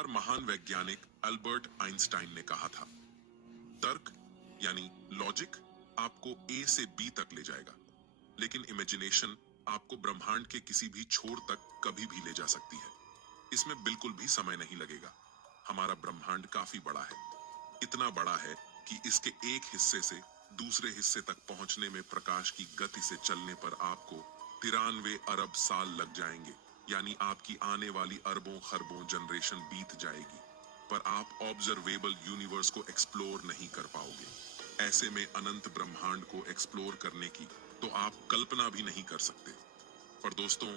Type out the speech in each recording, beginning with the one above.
बार महान वैज्ञानिक Albert Einstein ने कहा था, तर्क यानी लॉजिक आपको ए से बी तक ले जाएगा, लेकिन इमेजिनेशन आपको ब्रह्मांड के किसी भी छोर तक कभी भी ले जा सकती है। इसमें बिल्कुल भी समय नहीं लगेगा। हमारा ब्रह्मांड काफी बड़ा है, इतना बड़ा है कि इसके एक हिस्से से दूसरे हिस्से तक पहुंचने में प्रकाश की गति से चलने पर आपको 93 अरब साल लग जाएंगे, यानी आपकी आने वाली अरबों खरबों जनरेशन बीत जाएगी, पर आप ऑब्जर्वेबल यूनिवर्स को एक्सप्लोर नहीं कर पाओगे। ऐसे में अनंत ब्रह्मांड को एक्सप्लोर करने की तो आप कल्पना भी नहीं कर सकते। पर दोस्तों,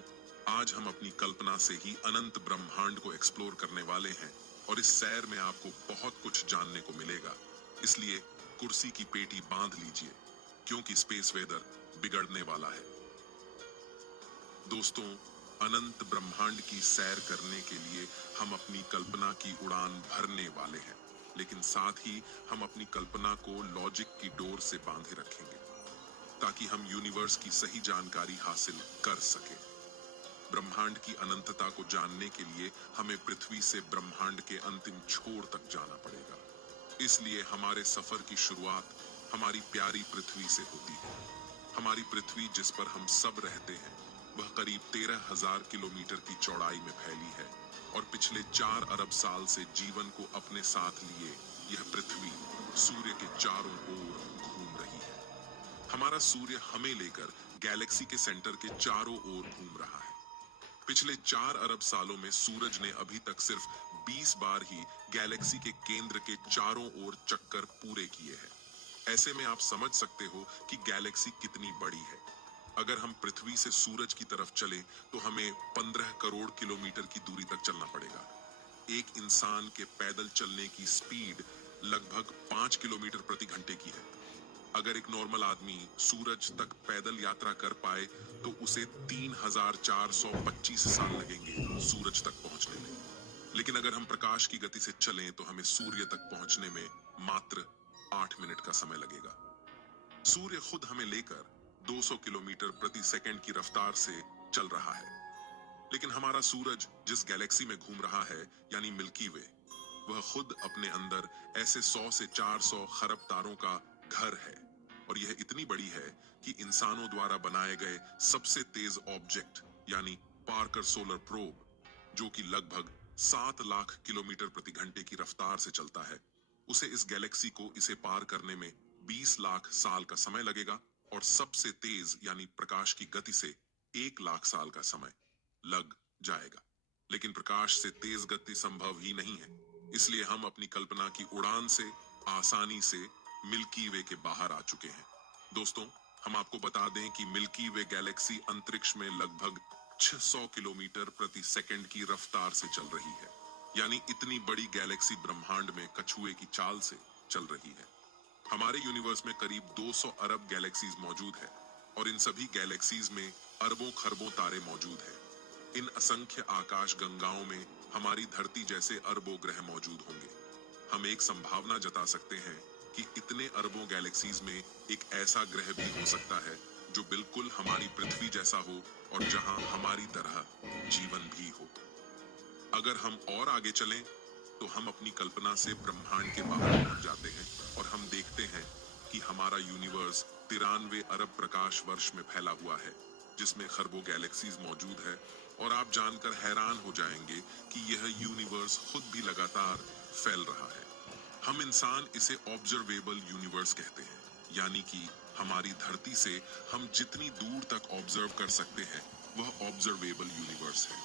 आज हम अपनी कल्पना से ही अनंत ब्रह्मांड को एक्सप्लोर करने वाले हैं और इस सैर में आपको बहुत कुछ जानने को मिलेगा। इसलिए कुर्सी की पेटी बांध लीजिए, क्योंकि स्पेस वेदर बिगड़ने वाला है। दोस्तों, अनंत ब्रह्मांड की सैर करने के लिए हम अपनी कल्पना की उड़ान भरने वाले हैं, लेकिन साथ ही हम अपनी कल्पना को लॉजिक की डोर से बांधे रखेंगे, ताकि हम यूनिवर्स की सही जानकारी हासिल कर सके। ब्रह्मांड की अनंतता को जानने के लिए हमें पृथ्वी से ब्रह्मांड के अंतिम छोर तक जाना पड़ेगा। इसलिए हमारे सफर की शुरुआत हमारी प्यारी पृथ्वी से होती है। हमारी पृथ्वी जिस पर हम सब रहते हैं, वह करीब 13,000 किलोमीटर की चौड़ाई में फैली है और पिछले 4 अरब साल से जीवन को अपने साथ लिए यह पृथ्वी सूर्य के चारों ओर घूम रही है। हमारा सूर्य हमें लेकर गैलेक्सी के सेंटर के चारों ओर घूम रहा है। पिछले 4 अरब सालों में सूरज ने अभी तक सिर्फ 20 बार ही गैलेक्सी के केंद्र के चारों ओर चक्कर पूरे किए हैं। ऐसे में आप समझ सकते हो कि गैलेक्सी कितनी बड़ी है। अगर हम पृथ्वी से सूरज की तरफ चले तो हमें 15 करोड़ किलोमीटर की दूरी तक चलना पड़ेगा। एक इंसान के पैदल चलने की स्पीड लगभग 5 किलोमीटर प्रति घंटे की है। अगर एक नॉर्मल आदमी सूरज तक पैदल यात्रा कर पाए तो उसे 3,425 साल लगेंगे सूरज तक पहुंचने में। लेकिन अगर हम प्रकाश की गति से चलें तो हमें सूर्य तक पहुंचने में मात्र 8 मिनट का समय लगेगा। सूर्य खुद हमें लेकर 200 किलोमीटर प्रति सेकंड की रफ्तार से चल रहा है, लेकिन हमारा सूरज जिस गैलेक्सी में घूम रहा है, यानी मिल्की वे, वह खुद अपने अंदर ऐसे 100 से 400 खरब तारों का घर है और यह इतनी बड़ी है कि इंसानों द्वारा बनाए गए सबसे तेज ऑब्जेक्ट यानी पार्कर सोलर प्रोब, जो कि लगभग 7 लाख किलोमीटर प्रति घंटे की रफ्तार से चलता है, उसे इस गैलेक्सी को इसे पार करने में 20 लाख साल का समय लगेगा और सबसे तेज यानी प्रकाश की गति से 1 लाख साल का समय लग जाएगा। लेकिन प्रकाश से तेज गति संभव ही नहीं है, इसलिए हम अपनी कल्पना की उड़ान से आसानी से मिल्की वे के बाहर आ चुके हैं। दोस्तों, हम आपको बता दें कि मिल्की वे गैलेक्सी अंतरिक्ष में लगभग 600 किलोमीटर प्रति सेकंड की रफ्तार से चल रही है, यानी इतनी बड़ी गैलेक्सी ब्रह्मांड में कछुए की चाल से चल रही है। हमारे यूनिवर्स में करीब 200 अरब गैलेक्सीज मौजूद है और इन सभी गैलेक्सीज में अरबों खरबों तारे मौजूद हैं। इन असंख्य आकाश गंगाओं में हमारी धरती जैसे अरबों ग्रह मौजूद होंगे। हम एक संभावना जता सकते हैं कि इतने अरबों गैलेक्सीज में एक ऐसा ग्रह भी हो सकता है जो बिल्कुल हमारी पृथ्वी जैसा हो और जहां हमारी तरह जीवन भी हो। अगर हम और आगे चलें तो हम अपनी कल्पना से ब्रह्मांड के बाहर पहुंच जाते हैं और हम देखते हैं कि हमारा यूनिवर्स 93 अरब प्रकाश वर्ष में फैला हुआ है, जिसमें खरबों गैलेक्सीज मौजूद है। और आप जानकर हैरान हो जाएंगे कि यह यूनिवर्स खुद भी लगातार फैल रहा है। हम इंसान इसे ऑब्जर्वेबल यूनिवर्स कहते हैं, यानी कि हमारी धरती से हम जितनी दूर तक ऑब्जर्व कर सकते हैं वह ऑब्जर्वेबल यूनिवर्स है।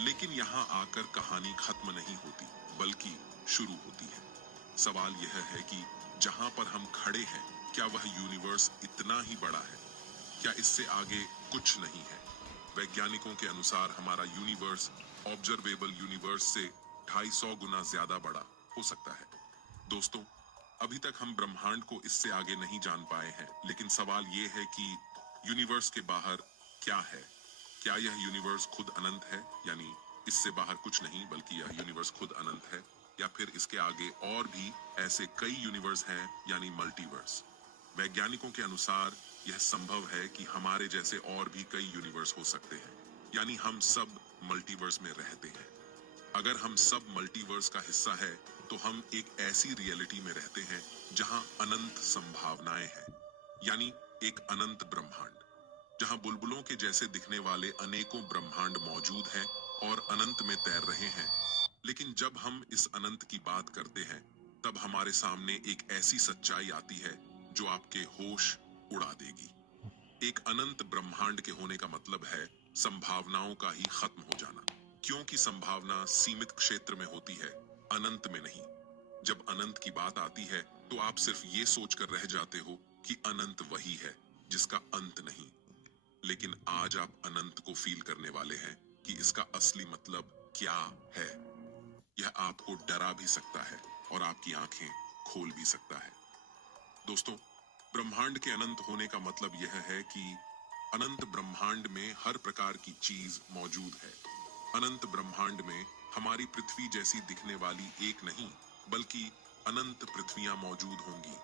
लेकिन यहाँ आकर कहानी खत्म नहीं होती, बल्कि शुरू होती है। सवाल यह है कि जहाँ पर हम खड़े हैं, क्या वह यूनिवर्स इतना ही बड़ा है? क्या इससे आगे कुछ नहीं है? वैज्ञानिकों के अनुसार हमारा यूनिवर्स ऑब्जर्वेबल यूनिवर्स से 250 गुना ज्यादा बड़ा हो सकता है। दोस्तों, अभी तक हम ब्रह्मांड को इससे आगे नहीं जान पाए हैं, लेकिन सवाल यह है कि यूनिवर्स के बाहर क्या है? क्या यह यूनिवर्स खुद अनंत है, यानी इससे बाहर कुछ नहीं बल्कि यह यूनिवर्स खुद अनंत है, या फिर इसके आगे और भी ऐसे कई यूनिवर्स हैं, यानी मल्टीवर्स? वैज्ञानिकों के अनुसार यह संभव है कि हमारे जैसे और भी कई यूनिवर्स हो सकते हैं, यानी हम सब मल्टीवर्स में रहते हैं। अगर हम सब मल्टीवर्स का हिस्सा है तो हम एक ऐसी रियलिटी में रहते हैं जहां अनंत संभावनाएं हैं, यानी एक अनंत ब्रह्मांड जहां बुलबुलों के जैसे दिखने वाले अनेकों ब्रह्मांड मौजूद हैं और अनंत में तैर रहे हैं। लेकिन जब हम इस अनंत की बात करते हैं तब हमारे सामने एक ऐसी सच्चाई आती है जो आपके होश उड़ा देगी। एक अनंत ब्रह्मांड के होने का मतलब है संभावनाओं का ही खत्म हो जाना, क्योंकि संभावना सीमित क्षेत्र में होती है, अनंत में नहीं। जब अनंत की बात आती है तो आप सिर्फ ये सोचकर रह जाते हो कि अनंत वही है जिसका अंत नहीं। लेकिन आज आप अनंत को फील करने वाले हैं कि इसका असली मतलब क्या है। यह आपको डरा भी सकता है और आपकी आंखें खोल भी सकता है। दोस्तों, ब्रह्मांड के अनंत होने का मतलब यह है कि अनंत ब्रह्मांड में हर प्रकार की चीज मौजूद है। अनंत ब्रह्मांड में हमारी पृथ्वी जैसी दिखने वाली एक नहीं बल्कि अनंत पृथ्वियां मौजूद होंगी।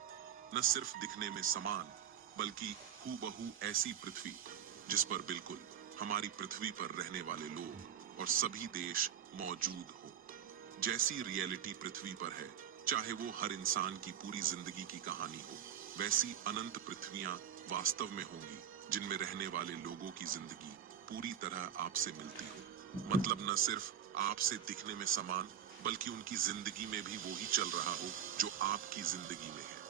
न सिर्फ दिखने में समान बल्कि हूबहू ऐसी पृथ्वी जिस पर बिल्कुल हमारी पृथ्वी पर रहने वाले लोग और सभी देश मौजूद हो। जैसी रियलिटी पृथ्वी पर है, चाहे वो हर इंसान की पूरी जिंदगी की कहानी हो, वैसी अनंत पृथ्वियां वास्तव में होंगी जिनमें रहने वाले लोगों की जिंदगी पूरी तरह आपसे मिलती हो। मतलब न सिर्फ आपसे दिखने में समान बल्कि उनकी जिंदगी में भी वो ही चल रहा हो जो आपकी जिंदगी में है।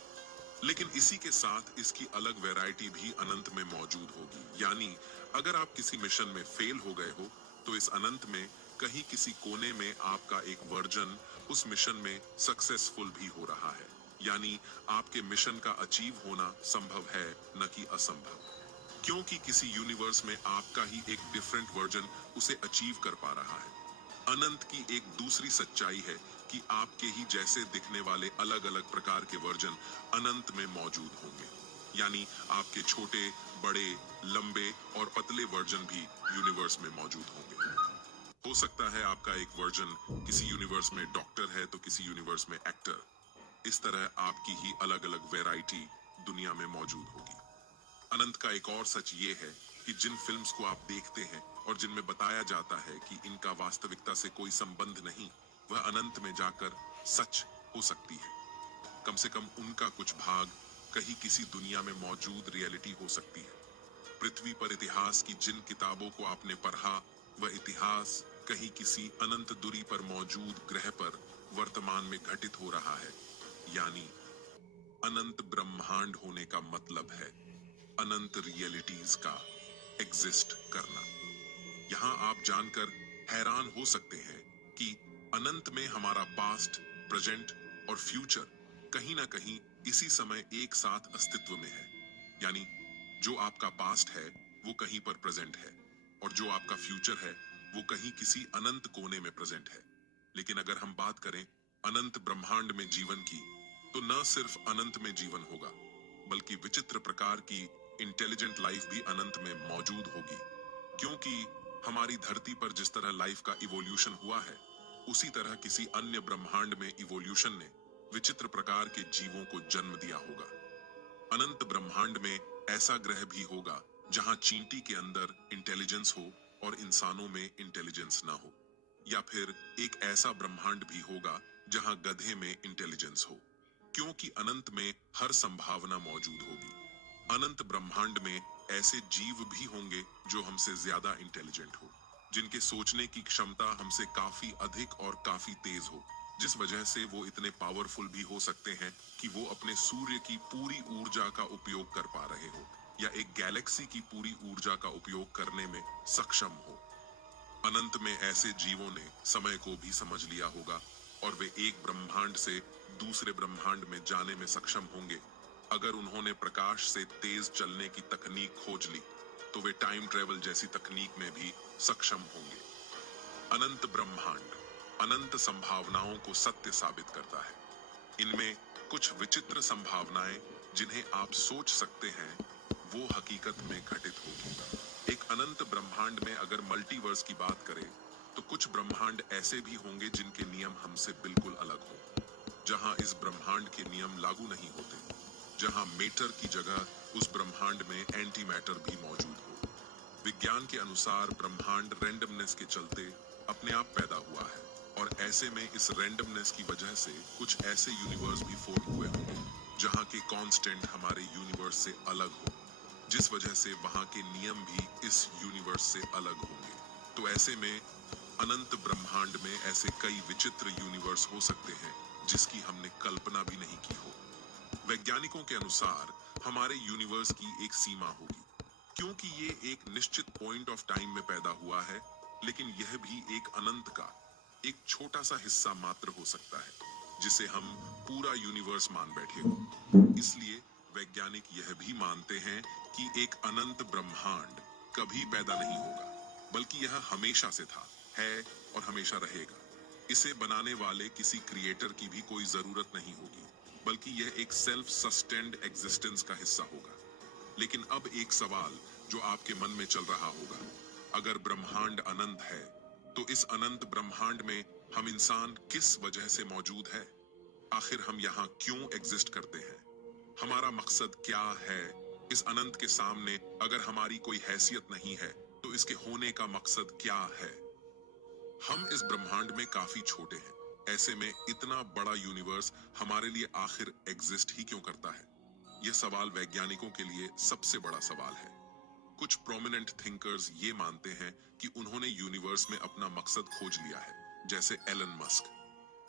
लेकिन इसी के साथ इसकी अलग वैरायटी भी अनंत में मौजूद होगी। यानी अगर आप किसी मिशन में फेल हो गए हो तो इस अनंत में कहीं किसी कोने में आपका एक वर्जन उस मिशन में सक्सेसफुल भी हो रहा है। यानी आपके मिशन का अचीव होना संभव है, न कि असंभव, क्योंकि किसी यूनिवर्स में आपका ही एक डिफरेंट वर्जन उसे अचीव कर पा रहा है। अनंत की एक दूसरी सच्चाई है कि आपके ही जैसे दिखने वाले अलग अलग प्रकार के वर्जन अनंत में मौजूद होंगे। यानी आपके छोटे, बड़े, लंबे और पतले वर्जन भी यूनिवर्स में मौजूद होंगे। हो सकता है आपका एक वर्जन किसी यूनिवर्स में डॉक्टर है तो किसी यूनिवर्स में एक्टर। इस तरह आपकी ही अलग अलग वैरायटी दुनिया में मौजूद होगी। अनंत का एक और सच ये है कि जिन फिल्म्स को आप देखते हैं और जिनमें बताया जाता है कि इनका वास्तविकता से कोई संबंध नहीं, वह अनंत में जाकर सच हो सकती है। कम से कम उनका कुछ भाग कहीं किसी दुनिया में मौजूद रियलिटी हो सकती है। पृथ्वी पर इतिहास की जिन किताबों को आपने पढ़ा, वह इतिहास कहीं किसी अनंत दूरी पर मौजूद ग्रह पर वर्तमान में घटित हो रहा है। यानी अनंत ब्रह्मांड होने का मतलब है अनंत रियलिटीज का एग्जिस्ट करना। यहाँ आप जानकर हैरान हो सकते हैं कि अनंत में हमारा पास्ट, प्रेजेंट और फ्यूचर कहीं ना कहीं इसी समय एक साथ अस्तित्व में है। यानी जो आपका पास्ट है वो कहीं पर प्रेजेंट है और जो आपका फ्यूचर है वो कहीं किसी अनंत कोने में प्रेजेंट है। लेकिन अगर हम बात करें अनंत ब्रह्मांड में जीवन की, तो न सिर्फ अनंत में जीवन होगा बल्कि विचित्र प्रकार की इंटेलिजेंट लाइफ भी अनंत में मौजूद होगी। क्योंकि हमारी धरती पर जिस तरह लाइफ का इवोल्यूशन हुआ है, उसी तरह किसी अन्य ब्रह्मांड में इवोल्यूशन ने विचित्र प्रकार के जीवों को जन्म दिया होगा। अनंत ब्रह्मांड में ऐसा ग्रह भी होगा जहां चींटी के अंदर इंटेलिजेंस हो और इंसानों में इंटेलिजेंस ना हो। या फिर एक ऐसा ब्रह्मांड भी होगा जहां गधे में इंटेलिजेंस हो, क्योंकि अनंत में हर संभावना मौजूद होगी। अनंत ब्रह्मांड में ऐसे जीव भी होंगे जो हमसे ज्यादा इंटेलिजेंट हो, जिनके सोचने की क्षमता हमसे काफी अधिक और काफी तेज हो, जिस वजह से वो इतने पावरफुल भी हो सकते हैं कि वो अपने सूर्य की पूरी ऊर्जा का उपयोग कर पा रहे हो या एक गैलेक्सी की पूरी ऊर्जा का उपयोग करने में सक्षम हो। अनंत में ऐसे जीवों ने समय को भी समझ लिया होगा और वे एक ब्रह्मांड से दूसरे ब्रह्मांड में जाने में सक्षम होंगे। अगर उन्होंने प्रकाश से तेज चलने की तकनीक खोज ली तो वे टाइम ट्रेवल जैसी तकनीक में भी सक्षम होंगे। अनंत ब्रह्मांड अनंत संभावनाओं को सत्य साबित करता है। इनमें कुछ विचित्र संभावनाएं जिन्हें आप सोच सकते हैं वो हकीकत में घटित होगी। एक अनंत ब्रह्मांड में अगर मल्टीवर्स की बात करें तो कुछ ब्रह्मांड ऐसे भी होंगे जिनके नियम हमसे बिल्कुल अलग हो, जहां इस ब्रह्मांड के नियम लागू नहीं होते, जहां मैटर की जगह उस ब्रह्मांड में एंटी मैटर भी मौजूद हो। विज्ञान के अनुसार ब्रह्मांड रैंडमनेस के चलते अपने आप पैदा हुआ है। और ऐसे में इस रैंडमनेस की वजह से कुछ ऐसे यूनिवर्स भी फॉर्म हुए होंगे जहाँ के कांस्टेंट हमारे यूनिवर्स से अलग हो, जिस वजह से वहाँ के नियम भी इस यूनिवर्स से अलग होंगे। तो ऐसे में अनंत ब्रह्मांड में ऐसे कई विचित्र यूनिवर्स हो सकते हैं जिसकी हमने कल्पना भी नहीं की हो। वैज्ञानिकों के अनुसार हमारे यूनिवर्स की एक सीमा होगी, क्योंकि ये एक निश्चित पॉइंट ऑफ टाइम में पैदा हुआ है, लेकिन यह भी एक अनंत का एक छोटा सा हिस्सा मात्र हो सकता है जिसे हम पूरा यूनिवर्स मान बैठे हो। इसलिए वैज्ञानिक यह भी मानते हैं कि एक अनंत ब्रह्मांड कभी पैदा नहीं होगा, बल्कि यह हमेशा से था, है और हमेशा रहेगा। इसे बनाने वाले किसी क्रिएटर की भी कोई जरूरत नहीं होगी, बल्कि यह एक सेल्फ सस्टेन्ड एग्जिस्टेंस का हिस्सा होगा। लेकिन अब एक सवाल जो आपके मन में चल रहा होगा, अगर ब्रह्मांड अनंत है तो इस अनंत ब्रह्मांड में हम इंसान किस वजह से मौजूद है? आखिर हम यहाँ क्यों एग्जिस्ट करते हैं? हमारा मकसद क्या है? इस अनंत के सामने अगर हमारी कोई हैसियत नहीं है तो इसके होने का मकसद क्या है? हम इस ब्रह्मांड में काफी छोटे हैं, ऐसे में इतना बड़ा यूनिवर्स हमारे लिए आखिर एग्जिस्ट ही क्यों करता है? यह सवाल वैज्ञानिकों के लिए सबसे बड़ा सवाल है। कुछ प्रोमिनेंट थिंकर्स ये मानते हैं कि उन्होंने यूनिवर्स में अपना मकसद खोज लिया है, जैसे एलन मस्क,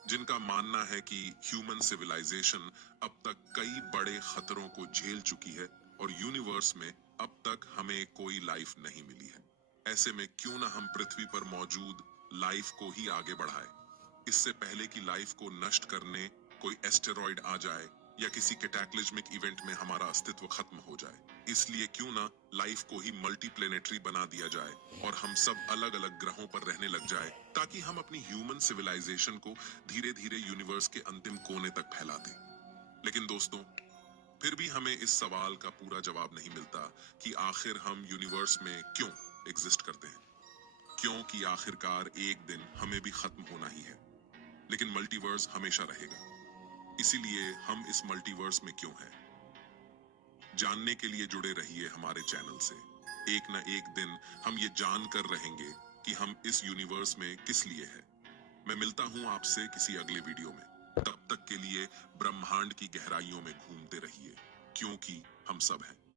जिनका मानना है कि ह्यूमन सिविलाइजेशन अब तक कई बड़े खतरों को झेल चुकी है और यूनिवर्स में अब तक हमें कोई लाइफ नहीं मिली है। ऐसे में क्यों ना हम पृथ्वी पर मौजूद लाइफ को ही आगे बढ़ाए, इससे पहले कि लाइफ को नष्ट करने कोई एस्टेरॉइड आ जाए या किसी कैटाक्लिज्मिक इवेंट में हमारा अस्तित्व खत्म हो जाए। इसलिए क्यों ना लाइफ को ही मल्टीप्लेनेटरी बना दिया जाए और हम सब अलग अलग ग्रहों पर रहने लग जाए, ताकि हम अपनी ह्यूमन सिविलाइजेशन को धीरे धीरे यूनिवर्स के अंतिम कोने तक फैला दें। लेकिन दोस्तों, फिर भी हमें इस सवाल का पूरा जवाब नहीं मिलता कि आखिर हम यूनिवर्स में क्यों एग्जिस्ट करते हैं, क्योंकि आखिरकार एक दिन हमें भी खत्म होना ही है, लेकिन मल्टीवर्स हमेशा रहेगा। इसीलिए हम इस मल्टीवर्स में क्यों हैं? जानने के लिए जुड़े रहिए हमारे चैनल से। एक न एक दिन हम ये जान कर रहेंगे कि हम इस यूनिवर्स में किस लिए हैं। मैं मिलता हूँ आपसे किसी अगले वीडियो में। तब तक के लिए ब्रह्मांड की गहराइयों में घूमते रहिए, क्योंकि हम सब हैं।